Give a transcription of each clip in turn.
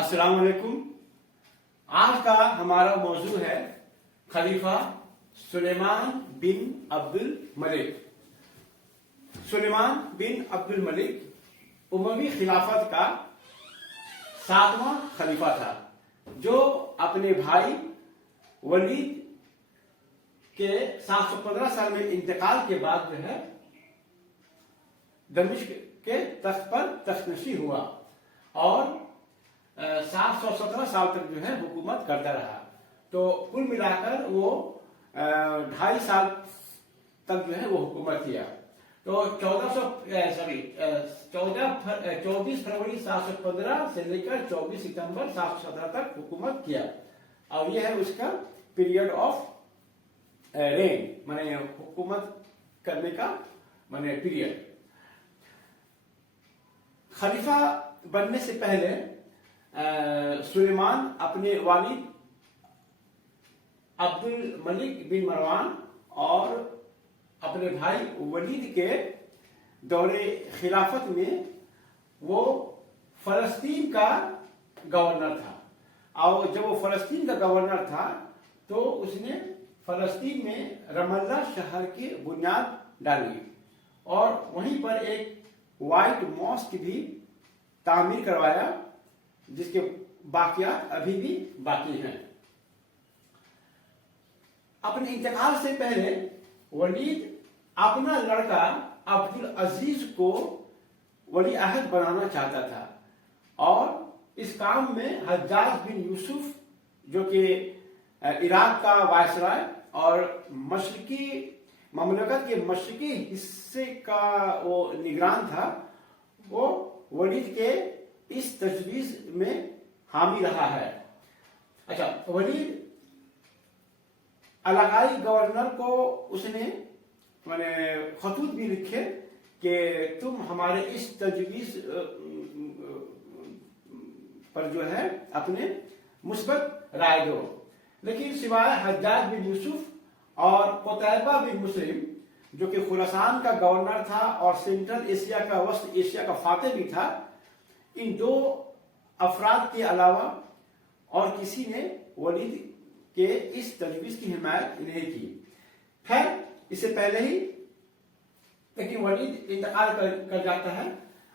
السلام علیکم. آج کا ہمارا موضوع ہے خلیفہ سلیمان بن عبد الملک. سلیمان بن عبد الملک اموی خلافت کا 7واں خلیفہ تھا جو اپنے بھائی ولید کے 715 سال میں انتقال کے بعد جو ہے دمشق کے تخت پر تخت نشین ہوا اور 717 سال تک جو ہے حکومت کرتا رہا. تو کل ملا کر وہ 2.5 سال تک جو ہے وہ حکومت کیا. تو 24 فروری 715 سے لے کر 24 ستمبر 717 تک حکومت کیا اور یہ ہے اس کا پیریڈ آف رین مانے حکومت کرنے کا مانے پیریڈ. خلیفہ بننے سے پہلے سلیمان اپنے والد عبد الملک بن مروان اور اپنے بھائی ولید کے دور خلافت میں وہ فلسطین کا گورنر تھا. اور جب وہ فلسطین کا گورنر تھا تو اس نے فلسطین میں رام اللہ شہر کی بنیاد ڈالی اور وہیں پر ایک وائٹ ماسک بھی تعمیر کروایا جس کے باقیات ابھی بھی باقی ہیں. اپنے انتقال سے پہلے ولید اپنا لڑکا عبد العزیز کو ولی عہد بنانا چاہتا تھا اور اس کام میں حجاج بن یوسف جو کہ عراق کا وائسرائے اور مشرقی مملکت کے مشرقی حصے کا وہ نگران تھا وہ ولید کے اس تجویز میں حامی رہا ہے. اچھا, ولید علاقائی گورنر کو اس نے خطوط بھی لکھے کہ تم ہمارے اس تجویز پر جو ہے اپنے مثبت رائے دو. لیکن سوائے حجاج بن یوسف اور قتیبہ بن مسلم جو کہ خراسان کا گورنر تھا اور سینٹرل ایشیا کا وسط ایشیا کا فاتح بھی تھا, ان 2 افراد کے علاوہ اور کسی نے ولید کے اس تجویز کی حمایت نہیں کی. خیر, اس سے پہلے ہی لیکن ولید انتقال کر جاتا ہے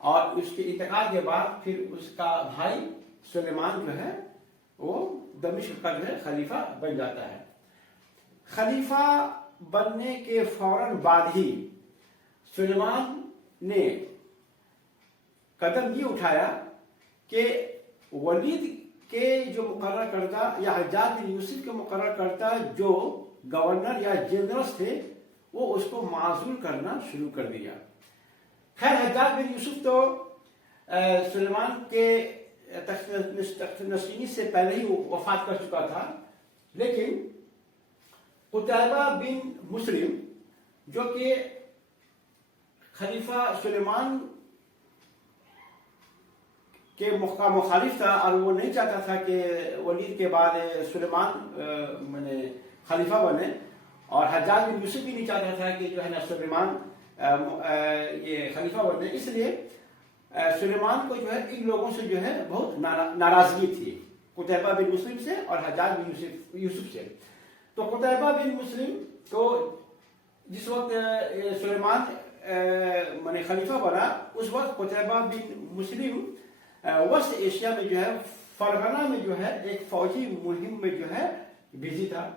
اور اس کے انتقال کے بعد پھر اس کا بھائی سلیمان جو ہے وہ دمشق کا جو ہے خلیفہ بن جاتا ہے. خلیفہ بننے کے فوراً بعد ہی سلیمان نے قدم یہ اٹھایا کہ ولید کے جو مقرر کردہ یا حجاج بن یوسف کے مقرر کردہ جو گورنر یا جنرلز تھے وہ اس کو معزول کرنا شروع کر دیا. خیر, حجاج بن یوسف تو سلیمان کے تخت نشینی سے پہلے ہی وفات کر چکا تھا, لیکن قتیبہ بن مسلم جو کہ خلیفہ سلیمان کے مخالف تھا اور وہ نہیں چاہتا تھا کہ ولید کے بعد سلیمان خلیفہ بنے, اور حجاج بن یوسف بھی نہیں چاہتا تھا کہ جو ہے نا سلیمان یہ خلیفہ بنے. اس لیے سلیمان کو جو ہے ان لوگوں سے جو ہے بہت ناراضگی تھی, قتیبہ بن مسلم سے اور حجاج بن یوسف سے. تو قتیبہ بن مسلم تو جس وقت سلیمان خلیفہ بنا اس وقت قتیبہ بن مسلم وسط ایشیا میں جو ہے فرغانہ میں جو ہے ایک فوجی مہم میں جو ہے بزی تھا.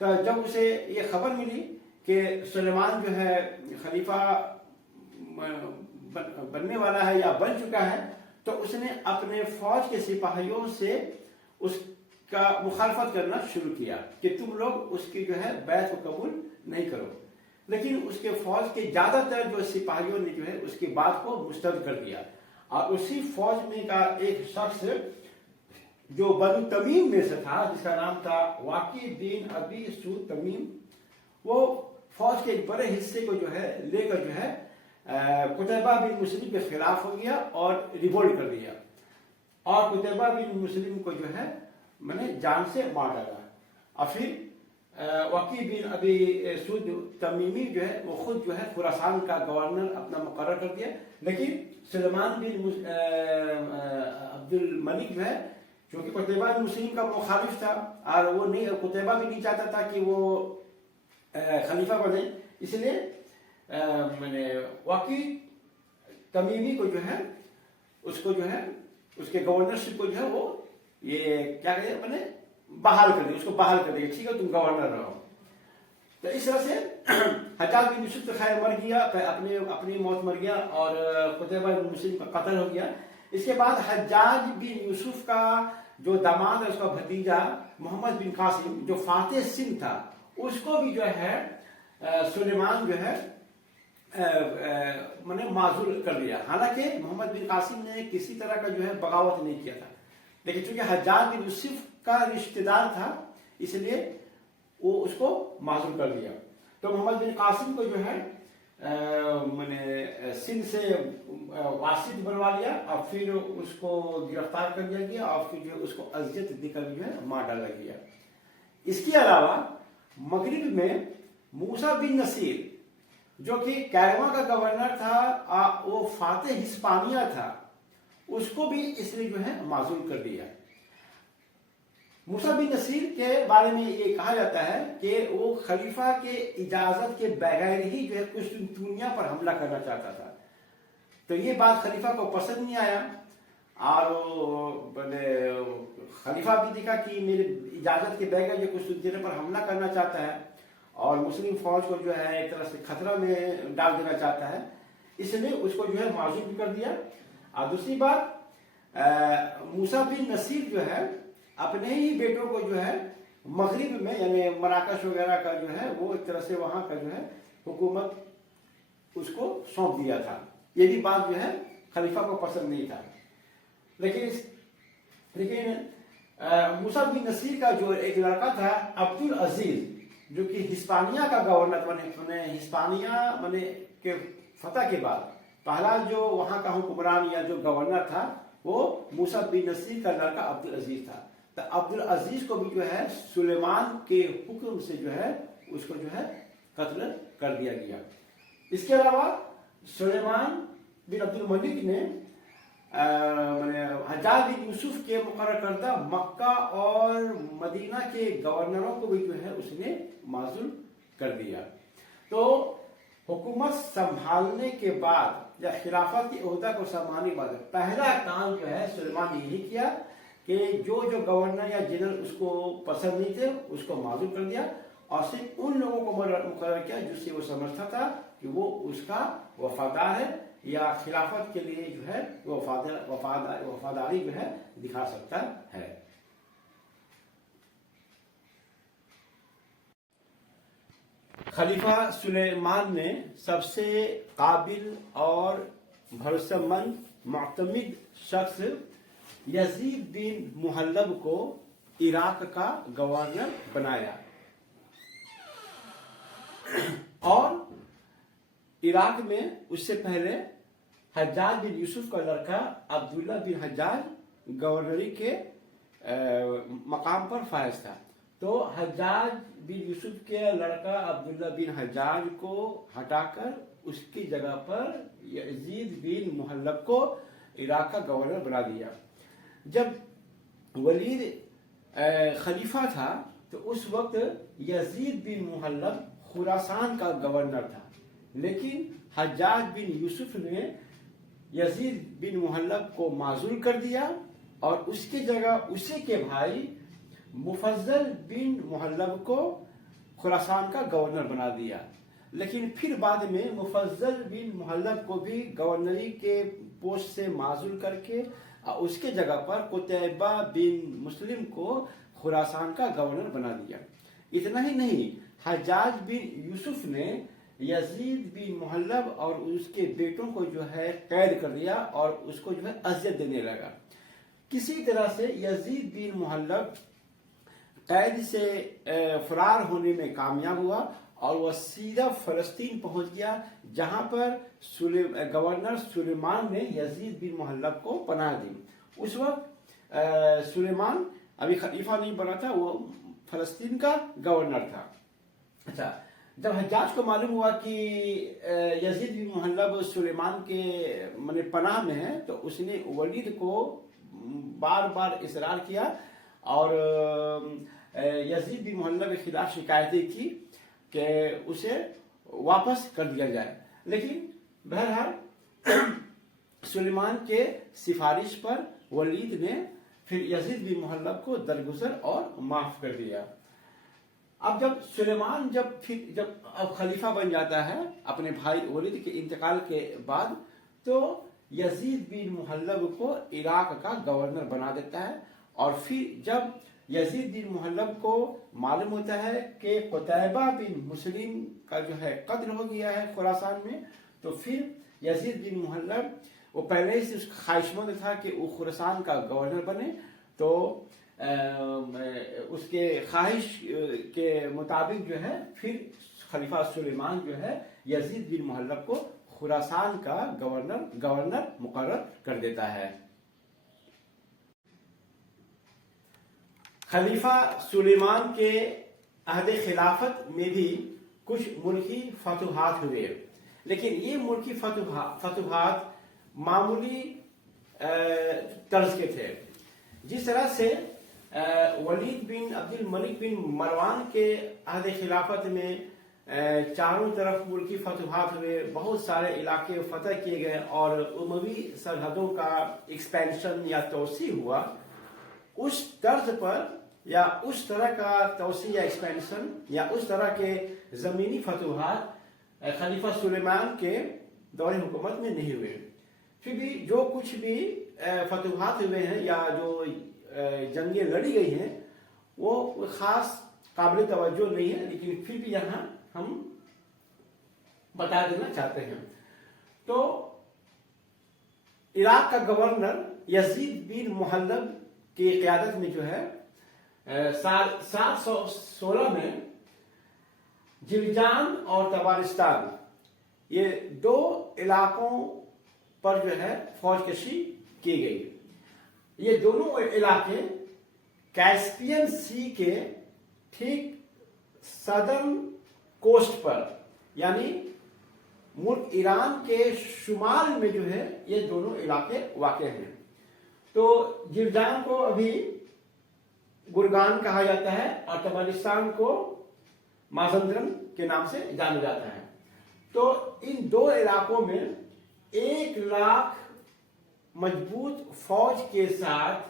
تو جب اسے یہ خبر ملی کہ سلیمان جو ہے خلیفہ بننے والا ہے یا بن چکا ہے تو اس نے اپنے فوج کے سپاہیوں سے اس کا مخالفت کرنا شروع کیا کہ تم لوگ اس کی جو ہے بیعت کو قبول نہیں کرو. لیکن اس کے فوج کے زیادہ تر جو سپاہیوں نے جو ہے اس کی بات کو مسترد کر دیا اور اسی فوج میں کا ایک شخص جو بنو تمیم میں سے تھا جس کا نام تھا واقی بن ابی سود تمیم, وہ فوج کے ایک بڑے حصے کو جو ہے لے کر جو ہے قتیبہ بن مسلم کے خلاف ہو گیا اور ریوولٹ کر دیا اور قتیبہ بن مسلم کو جو ہے جان سے مار ڈالا. اور پھر واقی بن ابی سود تمیمی جو ہے وہ خود جو ہے خراسان کا گورنر اپنا مقرر کر دیا, لیکن سلیمان بن عبد الملک جو ہے क्योंकि कुतैबा बिन मुस्लिम का मुखालिफ था और वो नहीं, कुतैबा भी नहीं चाहता था कि वो खलीफा बने, इसलिए मैंने वाकई तमीमी को जो है उसको जो है उसके गवर्नरशिप को जो है वो ये क्या कहते हैं मैंने बहाल कर दिया, उसको बहाल कर दिया, ठीक है तुम गवर्नर रहो। तो इस तरह से हज्जाज बिन यूसुफ तो खैर मर गया, अपनी मौत मर गया और कुतैबा बिन मुस्लिम का कत्ल हो गया। इसके बाद हज्जाज बिन यूसुफ का जो दामाद है, उसका भतीजा मोहम्मद बिन कासिम जो फातेह सिंध था, उसको भी जो है सुलेमान जो है मैंने माजूल कर दिया। हालांकि मोहम्मद बिन कासिम ने किसी तरह का जो है बगावत नहीं किया था, लेकिन चूंकि हज्जाज बिन यूसुफ का रिश्तेदार था इसलिए वो उसको माजूल कर दिया। तो मोहम्मद बिन कासिम को जो है मैंने सिंध से वासित बनवा लिया और फिर उसको गिरफ्तार कर लिया गया और फिर जो उसको अजियत देकर जो है मार डाला गया। इसके अलावा मगरिब में मूसा बिन नसीर जो कि कैरवा का गवर्नर था, वो फातेह हिस्पानिया था, उसको भी इसने जो है माजूल कर दिया। मूसा बिन नसीर के बारे में ये कहा जाता है कि वो खलीफा के इजाजत के बगैर ही जो है कुश्तुनतुनिया पर हमला करना चाहता था। तो ये बात खलीफा को पसंद नहीं आया और खलीफा भी देखा कि मेरे इजाजत के बगैर जो कुश्तुनतुनिया पर हमला करना चाहता है और मुस्लिम फौज को जो है एक तरह से खतरा में डाल देना चाहता है, इसलिए उसको जो है माजूल भी कर दिया। और दूसरी बात मूसा बिन नसीर जो है अपने ही बेटों को जो है मगरिब में यानी मराकश वगैरह का जो है वो एक तरह से वहां का जो है हुकूमत उसको सौंप दिया था। ये भी बात जो है खलीफा को पसंद नहीं था। लेकिन मूसा बिन नसीर का जो एक लड़का था अब्दुल अजीज जो कि हिस्पानिया का गवर्नर बने, हिस्पानिया बने के फतह के बाद पहला जो वहां का हुक्मरान या जो गवर्नर था वो मूसा बिन नसीर का लड़का अब्दुल अजीज था। तो अब्दुल अजीज को भी जो है सुलेमान के हुक्म से जो है उसको जो है कत्ल कर दिया गया। इसके अलावा सुलेमान बिन अब्दुल मलिक ने हज्जाज बिन यूसुफ के मुकर्रर करदा मक्का और मदीना के गवर्नरों को भी जो है उसने माजूल कर दिया। तो हुकूमत संभालने के बाद या खिलाफत की ओहदा को संभालने के बाद पहला काम जो है सुलेमान ने यही किया कि जो गवर्नर या जनरल उसको पसंद नहीं थे उसको माजूल कर दिया और सिर्फ उन लोगों को मुकर्रर किया जिससे वो समझता था कि वो उसका वफादार है या खिलाफत के लिए जो है वफादारी जो है दिखा सकता है। खलीफा सुलेमान ने सबसे काबिल और भरोसेमंद मुअतमिद शख्स यजीद बिन मुहल्लब को इराक का गवर्नर बनाया और इराक में उससे पहले हज्जाज बिन यूसुफ का लड़का अब्दुल्ला बिन हज्जाज गवर्नरी के मकाम पर फायज था। तो हज्जाज बिन यूसुफ के लड़का अब्दुल्ला बिन हज्जाज को हटाकर उसकी जगह पर यजीद बिन मुहल्लब को इराक का गवर्नर बना दिया। जब वलीद खलीफा था तो उस वक्त यजीद बिन मुहल्लब खुरासान का गवर्नर था, लेकिन हज्जाज बिन यूसुफ ने यजीद बिन मुहल्लब को माजूल कर दिया और उसकी जगह उसी के भाई मुफज्जल बिन मुहल्लब को खुरासान का गवर्नर बना दिया। लेकिन फिर बाद में मुफज्जल बिन मुहल्लब को भी गवर्नरी के पोस्ट से माजूल करके उसके जगह पर कुतैबा बिन मुस्लिम को खुरासान का गवर्नर बना दिया। इतना ही नहीं, हज्जाज बिन यूसुफ ने यजीद बिन मुहल्लब और उसके बेटों को जो है कैद कर दिया और उसको जो है अजियत देने लगा। किसी तरह से यजीद बिन मुहल्लब कैद से फरार होने में कामयाब हुआ और वह सीधा फलस्तीन पहुंच गया, जहां पर गवर्नर सुलेमान ने यजीद बिन मुहल्लब को पनाह दी। उस वक्त सुलेमान अभी खलीफा नहीं बना था, वो फलस्तीन का गवर्नर था। अच्छा, जब हज्जाज को मालूम हुआ कि यजीद बिन मुहल्लब सुलेमान के पनाह में है तो उसने वलीद को बार बार इसरार किया और यजीद बिन मुहल्लब के खिलाफ शिकायतें की कि उसे वापस कर दिया जाए, लेकिन बहरहाल सुलेमान के सिफारिश पर वलीद ने फिर यजीद बिन मुहल्लब को दरगुजर और माफ कर दिया। अब जब सुलेमान जब अब खलीफा बन जाता है अपने भाई वलीद के इंतकाल के बाद, तो यजीद बिन मुहल्लब को इराक का गवर्नर बना देता है। और फिर जब यजीद बिन मुहल्लब को मालूम होता है कि कुतैबा बिन मुस्लिम का जो है कत्ल हो गया है खुरासान में, तो फिर यजीद बिन मुहल्लब वो पहले से उस ख्वाहिशमंद था कि वो खुरासान का गवर्नर बने, तो उसके ख्वाहिश के मुताबिक जो है फिर खलीफा सुलेमान जो है यजीद बिन मुहल्लब को खुरासान का गवर्नर मुकर्रर कर देता है। खलीफा सुलेमान के अहद खिलाफत में भी कुछ मुल्की फतुहात हुए, लेकिन ये मुल्की फतुहात मामूली तर्ज के थे। जिस तरह से वलीद बिन अब्दुल मलिक बिन मरवान के अहद खिलाफत में चारों तरफ मुल्की फतुहात हुए, बहुत सारे इलाके फतह किए गए और उमवी सरहदों का एक्सपेंशन या तोसी हुआ, उस तर्ज पर या उस तरह का तोसी या एक्सपेंशन या उस तरह के जमीनी फतुहात खलीफा सुलेमान के दौरे हुकूमत में नहीं हुए। फिर भी जो कुछ भी फतुहात हुए हैं या जो जंगें लड़ी गई हैं वो खास काबिल तवज्जो नहीं है, लेकिन फिर भी यहाँ हम बता देना चाहते हैं। तो इराक का गवर्नर यजीद बिन मुहल्लब की क़यादत में जो है साल 716 में जिलजान और तबारिस्तान ये दो इलाकों पर जो है फौज कशी की गई। ये दोनों इलाके कैस्पियन सी के ठीक सदर्न कोस्ट पर, यानी मुल्क ईरान के शुमाल में जो है ये दोनों इलाके वाक़ हैं। तो जिलजान को अभी गुरगान कहा जाता है और तबारिस्तान को माजंद्रम के नाम से जाना जाता है। तो इन दो इलाकों में 1 लाख मजबूत फौज के साथ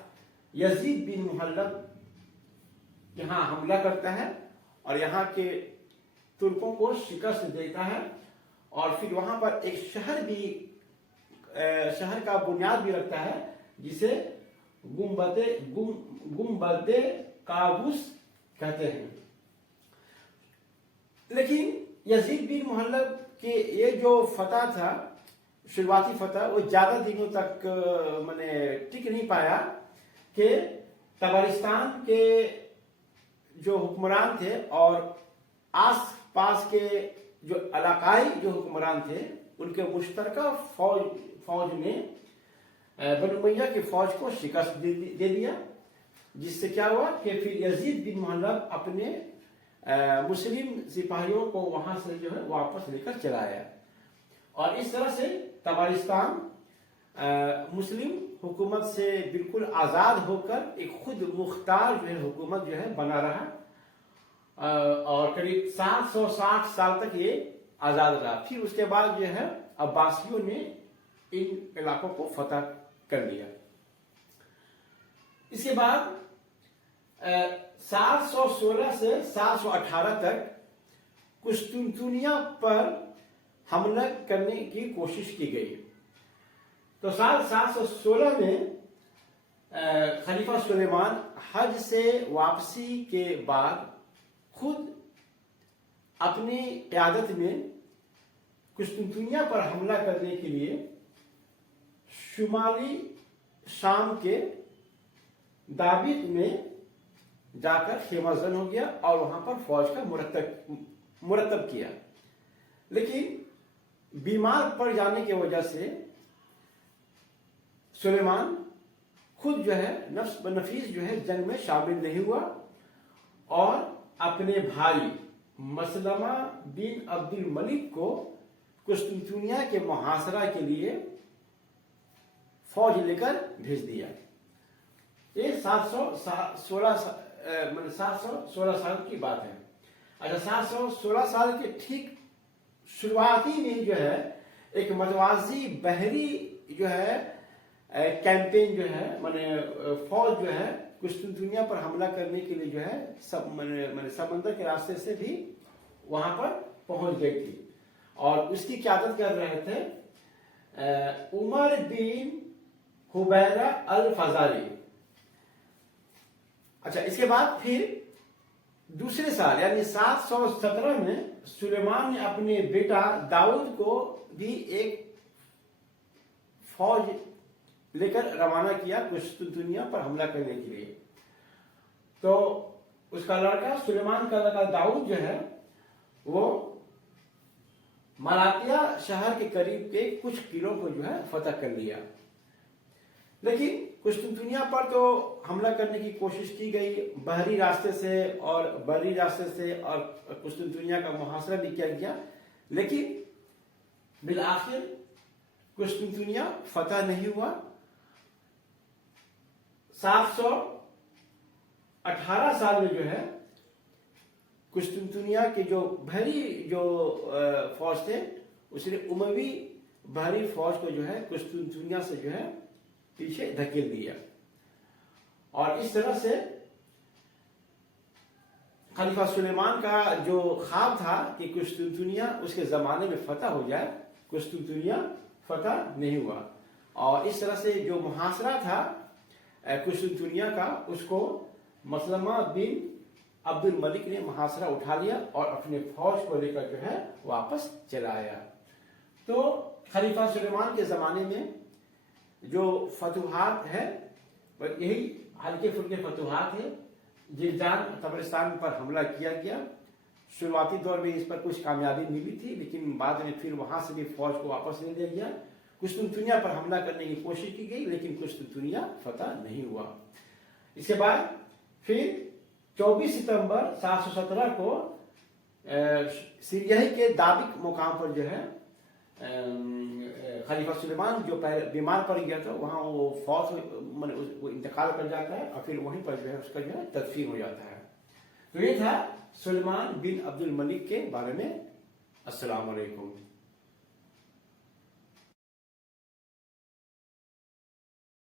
यजीद बिन मुहल्लब यहाँ हमला करता है और यहाँ के तुर्कों को शिकस्त देता है, और फिर वहां पर एक शहर का बुनियाद भी रखता है जिसे गुम्बदे काबूस कहते हैं। लेकिन यजीद बिन मुहल्लब के ये जो फतह था, शुरुआती फतह, वो ज्यादा दिनों तक मैंने टिक नहीं पाया कि तबारिस्तान के जो हुक्मरान थे और आस पास के जो इलाकाई जो हुक्मरान थे उनके मुश्तरका फौज ने बनु उमय्या की फौज को शिकस्त दे दिया, जिससे क्या हुआ कि फिर यजीद बिन मुहल्लब अपने मुस्लिम सिपाहियों को वहां से जो है वापस लेकर चला आया और इस तरह से तबारिस्तान मुस्लिम हुकूमत से बिल्कुल आज़ाद होकर एक खुद मुख्तार जो है हुकूमत जो है बना रहा और करीब 760 साल तक ये आज़ाद रहा। फिर उसके बाद जो है अब्बासियों ने इन इलाकों को फतह कर लिया। इसके बाद 716 से 718 तक कुस्तुनतुनिया पर हमला करने की कोशिश की गई। तो साल 716 में खलीफा सुलेमान हज से वापसी के बाद खुद अपनी क़यादत में कुस्तुनतुनिया पर हमला करने के लिए शुमाली शाम के दाबिक में जाकर खेमाजन हो गया और वहां पर फौज का मुरतब किया। लेकिन बीमार पड़ जाने की वजह से सुलेमान खुद जो है नफ्स बनफीस जो है जंग में शामिल नहीं हुआ और अपने भाई मसलमा बिन अब्दुल मलिक को कुस्तुनतुनिया के मुहासरा के लिए फौज लेकर भेज दिया। یہ 716 سال کی بات ہے. اچھا 716 سال کے ٹھیک شروعاتی میں جو ہے ایک متوازی بحری جو ہے کیمپین جو ہے فوج جو ہے قسطنطنیہ پر حملہ کرنے کے لیے جو ہے سمندر کے راستے سے بھی وہاں پر پہنچ گئی تھی. اور اس کی قیادت کر رہے تھے عمر بن حبیرہ الفزاری. اچھا اس کے بعد پھر دوسرے سال یعنی 717 میں سلیمان نے اپنے بیٹا داؤد کو بھی ایک فوج لے کر روانہ کیا قسطنطنیہ پر حملہ کرنے کے لیے. تو اس کا لڑکا سلیمان کا لڑکا داؤد جو ہے وہ مالاطیا شہر کے قریب کے کچھ قلعوں کو جو ہے فتح کر لیا. لیکن قسطنطنیہ پر تو حملہ کرنے کی کوشش کی گئی بحری راستے سے اور بری راستے سے, اور قسطنطنیہ کا محاصرہ بھی کیا گیا, لیکن بالآخر قسطنطنیہ فتح نہیں ہوا. 718 سال میں جو ہے قسطنطنیہ کے جو بحری جو فوج تھے اس نے اموی بحری فوج کو جو ہے قسطنطنیہ سے جو ہے پیچھے دھکیل دیا. اور اس طرح سے خلیفہ سلیمان کا جو خواب تھا کہ قسطنطنیہ اس کے زمانے میں فتح ہو جائے, قسطنطنیہ فتح نہیں ہوا. اور اس طرح سے جو محاصرہ تھا قسطنطنیہ کا اس کو مسلمہ بن عبد الملک نے محاصرہ اٹھا لیا اور اپنے فوج کو لے کر جو ہے واپس چلا آیا. تو خلیفہ سلیمان کے زمانے میں جو فتوحات ہے یہی ہلکے پھلکے فتوحات ہیں. جلجان طبرستان پر حملہ کیا گیا. شروعاتی دور میں اس پر کچھ کامیابی ملی تھی, لیکن بعد میں پھر وہاں سے بھی فوج کو واپس لے لیا گیا. قسطنطنیہ پر حملہ کرنے کی کوشش کی گئی لیکن قسطنطنیہ فتح نہیں ہوا. اس کے بعد پھر 24 ستمبر 717 کو سیریا کے دابق مقام پر جو ہے خلیفہ سلیمان جو بیمار پڑ گیا تھا وہاں وہ فوت وہ انتقال کر جاتا ہے اور پھر وہیں پر جو ہے اس کا جو ہے تدفین ہو جاتا ہے. تو یہ تھا سلیمان بن عبد الملک کے بارے میں. السلام علیکم.